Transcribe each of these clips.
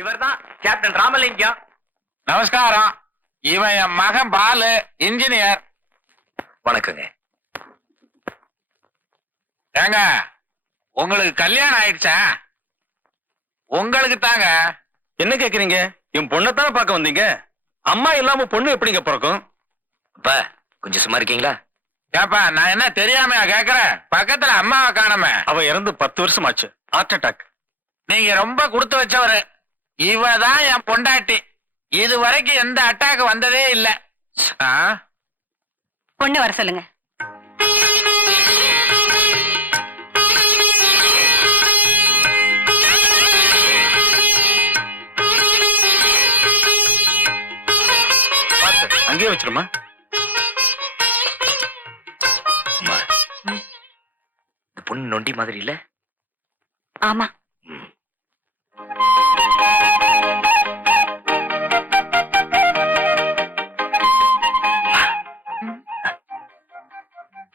இவர்தான் கேப்டன் ராமலிங்கம். நமஸ்காரம். இவன் என் மகன் பாலு, இன்ஜினியர். வணக்கங்க. ஏங்க, உங்களுக்கு கல்யாணம் ஆயிடுச்சா? உங்களுக்கு தாங்க. என்ன கேக்குறீங்க? என் பொண்ணத்தானே பார்க்க வந்தீங்க. அம்மா இல்லாம பொண்ணு எப்படிங்க பிறக்கும்? அப்பா கொஞ்சம் சும்மா இருக்கீங்களா? ஏப்பா, நான் என்ன தெரியாமையா கேக்குறேன்? பக்கத்துல அம்மாவை காணோமே. அவ இறந்து 10 வருஷம் ஆச்சு. Heart attack. நீங்க ரொம்ப கொடுத்து வச்சவரு. இவதான் என் பொண்டாட்டி. இது வரைக்கும் எந்த அட்டாக் வந்ததே இல்ல. பொண்ணு வர சொல்லுங்க. அங்கேயே வச்சிருமா. இந்த பொண்ணு நொண்டி மாதிரி இல்ல? ஆமா.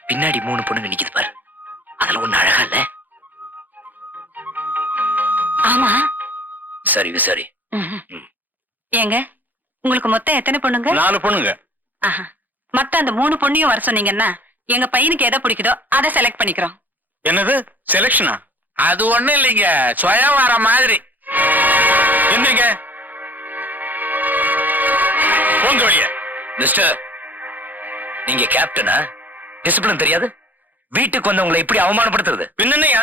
பின்னாடி 3 பொண்ணுங்க நிக்குது பாரு. அதுல ஒண்ணு அழகா இல்ல? ஆமா. சரி சரி. ஏங்க, உங்களுக்கு மொத்தம் எத்தனை பொண்ணுங்க? 4 பொண்ணுங்க. மத்த அந்த 3 பொண்ணையும் வர சொன்னீங்கன்னா எங்க பையனுக்கு எதை பிடிக்குதோ அதை செலக்ட் பண்ணிக்கிறோம். என்னது செலக்ஷனா? அது ஒண்ணு இல்லைங்க, சுயவரம் மாதிரி. எந்திரிங்க, போங்க வெளியே. மிஸ்டர், நீங்க கேப்டனா? டிசிப்ளின் தெரியாது? வீட்டுக்கு வந்தவங்களை இப்படி அவமானப்படுத்துறது? பின்னையா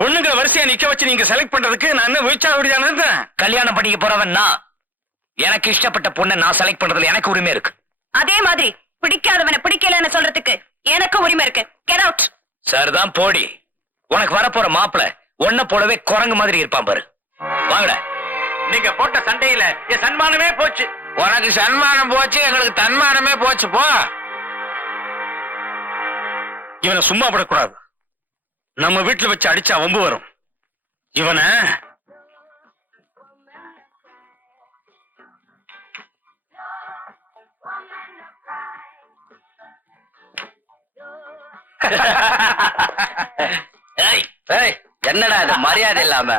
பொண்ணுங்களை வரிசையா நிக்க வச்சு நீங்க செலக்ட் பண்றதுக்கு நான் என்ன வீச்சாவடியான? கல்யாணம் பண்ணிக்க போறவன் நான். எனக்கு இஷ்டப்பட்ட பொண்ணை நான் செலக்ட் பண்றதுல எனக்கு உரிமை இருக்கு. அதே மாதிரி பிடிக்காதவனை பிடிக்கலன்னு சொல்றதுக்கு எனக்கு உரிமை இருக்கு. Get out. சார் தான் போடி. உனக்கு வரப்போற மாப்பிள உன்ன போலவே குரங்கு மாதிரி இருப்பான் பாரு. வாங்கடா. நீங்க போட்ட சண்டையில என் சன்மானமே போச்சு. உனக்கு சன்மானம் போச்சு, எங்களுக்கு தன்மானமே போச்சு. போ. இவனை சும்மா விடக்கூடாது. நம்ம வீட்டுல வச்சு அடிச்சா வம்பு வரும். இவனை என்னடா இது மரியாதை இல்லாம?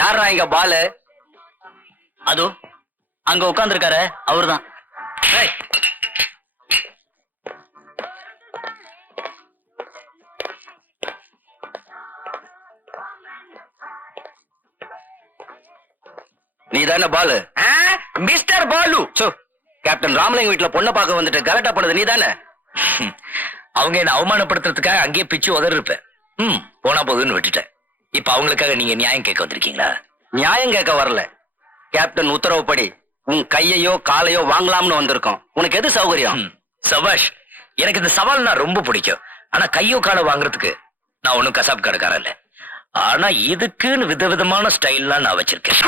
யாரா இங்க பாலு? அதோ அங்க உட்கார்ந்து இருக்காரு, அவருதான். நீ தானே பாலு? மிஸ்டர் பாலு. கேப்டன் ராமலிங்க வீட்டுல பொண்ணை பார்க்க வந்துட்டு கலட்டா பண்ணது நீ தானே? அவங்க என்ன அவமானப்படுத்துறதுக்காக அங்கேயே பிச்சு உதறி இருப்பேன். போனா போதுன்னு விட்டுட்டேன். இப்ப அவங்களுக்காக நீங்க நியாயம் கேட்க வந்திருக்கீங்களா? நியாயம் கேட்க வரல. கேப்டன் உத்தரவுப்படி உன் கையையோ காலையோ வாங்கலாம்னு வந்திருக்கோம். உனக்கு எது சௌகரியம்? சபாஷ். எனக்கு இந்த சவால்னா ரொம்ப பிடிக்கும். ஆனா கையோ காலை வாங்குறதுக்கு நான் ஒன்னும் கசாப் கடைக்காரன் இல்ல. ஆனா இதுக்குன்னு விதவிதமான ஸ்டைல்லாம் நான் வச்சிருக்கேன்.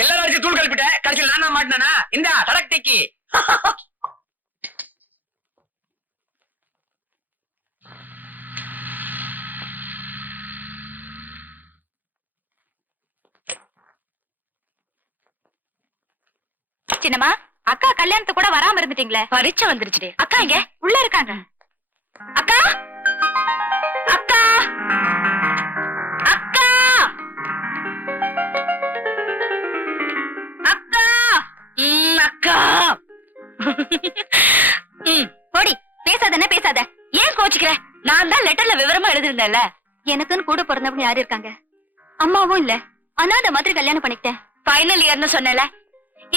எல்லாரும் அடிச்சு தூள் கல்பிட்டேன். கடைசியில் நானா மாட்டினா? இந்த தடக்டிக்கு என்னம்மா அக்கா கல்யாணத்துக்கு கூட வராம இருந்துட்டீங்களே? பரீட்சை வந்துருச்சுடே. அக்கா இங்க உள்ள இருக்காங்க. அக்கா அக்கா அக்கா அக்கா அக்கா போடி. பேசாதே பேசாத. ஏன் கோச்சுக்கிற? நான் தான் லெட்டர்ல விவரமா எழுதிருந்தேன்ல. எனக்குன்னு கூட பிறந்தவங்க யாரு இருக்காங்க? அம்மாவும் இல்ல. அனாதை மாதிரி கல்யாணம் பண்ணிக்கிட்டேன். ஃபைனல் இயர்னு சொன்னல.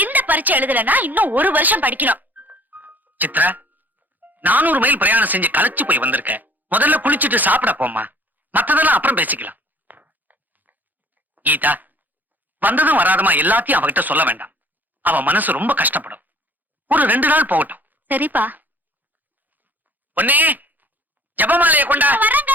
இந்த பரீட்சை எழுதலன்னா இன்னும் 1 வருஷம் படிக்கணும். சித்ரா 400 மைல் பிரயாணம் செஞ்சு களைச்சு போய் வந்திருக்க. முதல்ல குளிச்சிட்டு சாப்பிட போமா, மத்ததெல்லாம் அப்புறம் பேசிக்கலாம். கீதா, வந்ததும் வராதமா எல்லாத்தையும் அவகிட்ட சொல்ல வேண்டாம். அவ மனசு ரொம்ப கஷ்டப்படும். ஒரு 2 நாள் போகட்டும். சரிப்பா. பொன்னே, ஜபமாலையை கொண்டா. வரங்க.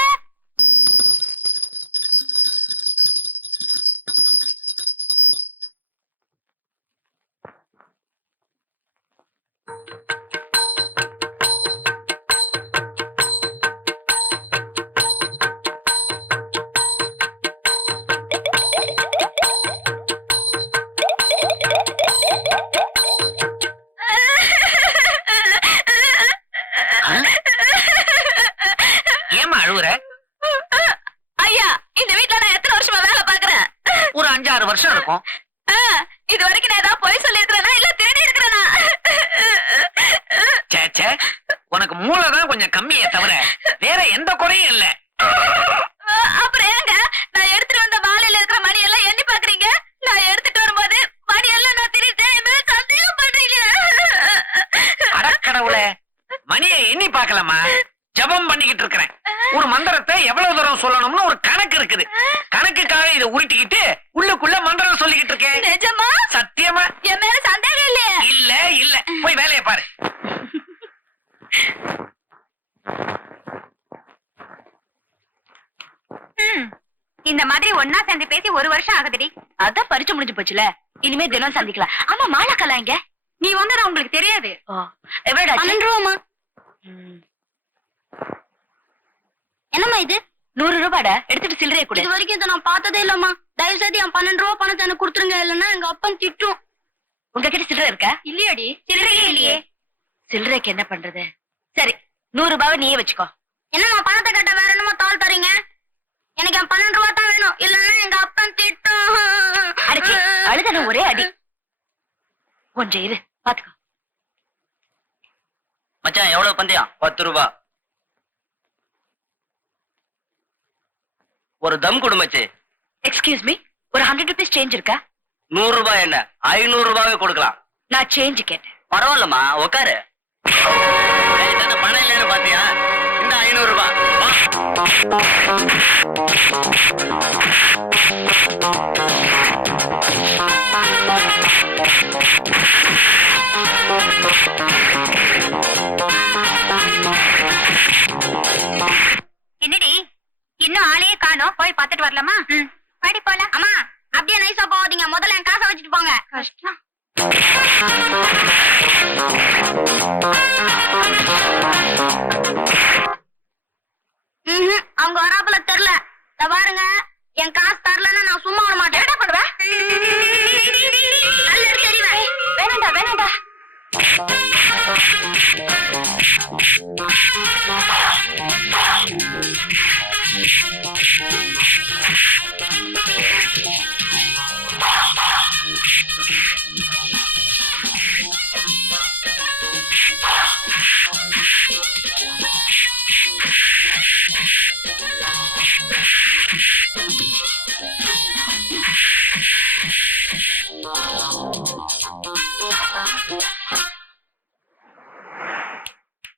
ஏமா அழுவுற? ஐயா, இந்த வீட்ல நான் எத்தனை வருஷமா வேலை பாக்குறேன்? ஒரு 5-6 வருஷம் இருக்கும். இது வரைக்கும் நான் ஏதாவது பொய் சொல்லி இருக்கிறேனா இல்ல திருடி இருக்கிறேனா? சேச்சே, உனக்கு மூளைதான் கொஞ்சம் கம்மியே தவிர வேற எந்த குறையும் இல்ல. அப்புறம் ஏங்க நான் எடுத்துட்டு வந்த வாளியில இருக்கிற மணி எல்லாம் எண்ணி பாக்குறீங்க? நான் எடுத்துட்டு வரும்போது மணி எல்லாம் நான் திருட்டேன். என் மேல சந்தேகம் பண்றீங்க? அடக்கடவுளே, மணியை எண்ணி பார்க்கலாமா? ஜபம் பண்ணிக்கிட்டு இருக்கிறேன். ஒரு மந்திரத்தை எவ்வளவு தூரம் சொல்லணும்னு ஒரு கணக்கு இருக்குது. கணக்குக்காக இதை உருட்டிக்கிட்டு உள்ளுக்குள்ள மந்திரம் சொல்லிக்கிட்டு இருக்கேன். நிஜமா? சத்தியமா? என் மேல சந்தேகம் இல்லையே? இல்ல இல்ல, போய் வேலையை பாரு. இந்த மாதிரி ஒன்னா சேர்ந்து பேசி 1 வருஷம் ஆகுதுடி. அதான் பரிச்சு முடிஞ்சு போச்சுல. இனிமே தினம் சந்திக்கலாம். ஆமா, மாலாக்கலா இங்க. நீ வந்து நான் உங்களுக்கு தெரியாது. எவ்வளவு? 12 ரூபாமா. என்னம்மா இது? 100 ரூபாடா. எடுத்துட்டு சில்லறைய கொடு. இது வரைக்கும் இதை நான் பார்த்ததே இல்லம்மா. தயவு செய்து என் 12 ரூபா பணத்தை எனக்கு கொடுத்துருங்க. இல்லன்னா எங்க அப்பன் திட்டும். உங்ககிட்ட சில்லறை இருக்கா? இல்லையாடி, சில்லறையே இல்லையே. சில்லறைக்கு என்ன பண்றது? சரி, 100 ரூபாவை நீயே வச்சுக்கோ. என்னம்மா பணத்தை கேட்ட வேற என்னமோ தாள் தரீங்க? எனக்கு என் 12 ரூபா தான் வேணும். இல்லன்னா எங்க அப்பன் திட்டும். அடிச்சு அழுதன ஒரே அடி. கொஞ்சம் இரு, பாத்துக்கோ. மச்சான், எவ்வளவு பந்தயம்? 10 ரூபா. ஒரு தம் குடும்பச்சு. எக்ஸ்கியூஸ் மீ, ஒரு 100 ருபீஸ் சேஞ்ச் இருக்கா? 100 ரூபாய் என்ன, 500 ரூபாவே கொடுக்கலாம். நான் சேஞ்ச் கேட்டேன். பரவாயில்லம்மா, உக்காரு. பணம் இல்லைன்னு பாத்தியா? இந்த 500 ரூபாய். என்னடி இன்னும் ஆளையே காணோம்? போய் பார்த்துட்டு வரலாமா? படி போலாம். அம்மா, அப்படியே நைஸா போகாதீங்க. முதல்ல என் காசை வச்சுட்டு போங்க. கஷ்டம். அவங்க வராப்புல தெரியல. பாருங்க, என் காசு தரலன்னா நான் சும்மா வர மாட்டேன். என்ன பண்ணுவேன்? வேணாண்டா வேணாண்டா.